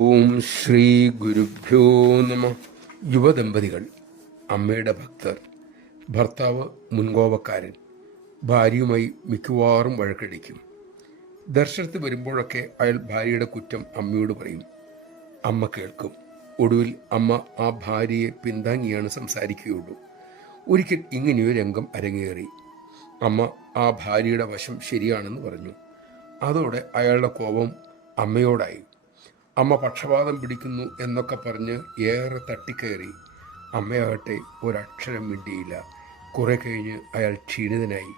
ഓം ശ്രീ ഗുരുഭ്യോ നമ. യുവദമ്പതികൾ, അമ്മയുടെ ഭക്തർ. ഭർത്താവ് മുൻകോപക്കാരൻ, ഭാര്യയുമായി മിക്കവാറും വഴക്കടിക്കും. ദർശനത്തിൽ വരുമ്പോഴൊക്കെ അയാൾ ഭാര്യയുടെ കുറ്റം അമ്മയോട് പറയും. അമ്മ കേൾക്കും. ഒടുവിൽ അമ്മ ആ ഭാര്യയെ പിന്താങ്ങിയാണ് സംസാരിക്കുകയുള്ളൂ. ഒരിക്കൽ ഇങ്ങനെയൊരു രംഗം അരങ്ങേറി. അമ്മ ആ ഭാര്യയുടെ വശം ശരിയാണെന്ന് പറഞ്ഞു. അതോടെ അയാളുടെ കോപം അമ്മയോടായി. അമ്മ പക്ഷപാതം പിടിക്കുന്നു എന്നൊക്കെ പറഞ്ഞ് ഏറെ തട്ടിക്കയറി. അമ്മയാകട്ടെ ഒരക്ഷരം മിണ്ടിയില്ല. കുറെ കഴിഞ്ഞ് അയാൾ ക്ഷീണിതനായി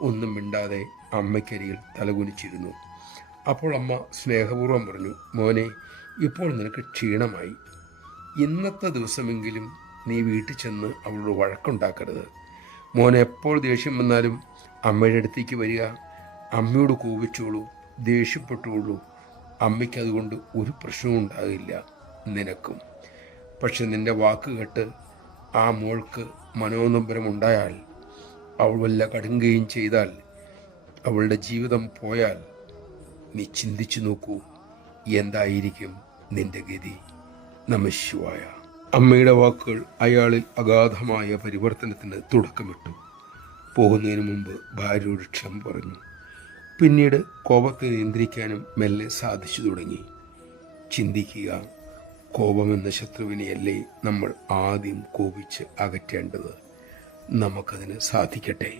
ഒന്നും മിണ്ടാതെ അമ്മയ്ക്കരികിൽ തലകുനിച്ചിരുന്നു. അപ്പോൾ അമ്മ സ്നേഹപൂർവ്വം പറഞ്ഞു, മോനെ, ഇപ്പോൾ നിനക്ക് ക്ഷീണമായി. ഇന്നത്തെ ദിവസമെങ്കിലും നീ വീട്ടിൽ ചെന്ന് അവളോട് വഴക്കുണ്ടാക്കരുത്. മോനെ എപ്പോൾ ദേഷ്യം വന്നാലും അമ്മയുടെ അടുത്തേക്ക് വരിക. അമ്മയോട് കോപിച്ചോളൂ, ദേഷ്യപ്പെട്ടോളൂ. അമ്മയ്ക്ക് അതുകൊണ്ട് ഒരു പ്രശ്നവും ഉണ്ടാകില്ല, നിനക്കും. പക്ഷെ നിന്റെ വാക്ക് കേട്ട് ആ മോൾക്ക് മനോനൊമ്പരമുണ്ടായാൽ, അവൾ വല്ല കടുങ്കയും ചെയ്താൽ, അവളുടെ ജീവിതം പോയാൽ, നീ ചിന്തിച്ചു നോക്കൂ, എന്തായിരിക്കും നിന്റെ ഗതി. നമഃശിവായ. അമ്മയുടെ വാക്കുകൾ അയാളിൽ അഗാധമായ പരിവർത്തനത്തിന് തുടക്കമിട്ടു. പോകുന്നതിന് മുമ്പ് ഭാര്യയോട് ക്ഷമ പറഞ്ഞു. പിന്നീട് കോപത്തെ നിയന്ത്രിക്കാനും മെല്ലെ സാധിച്ചു തുടങ്ങി. ചിന്തിക്കുക, കോപമെന്ന ശത്രുവിനെയല്ലേ നമ്മൾ ആദ്യം കോപിച്ച് അകറ്റേണ്ടത്. നമുക്കതിന് സാധിക്കട്ടെ.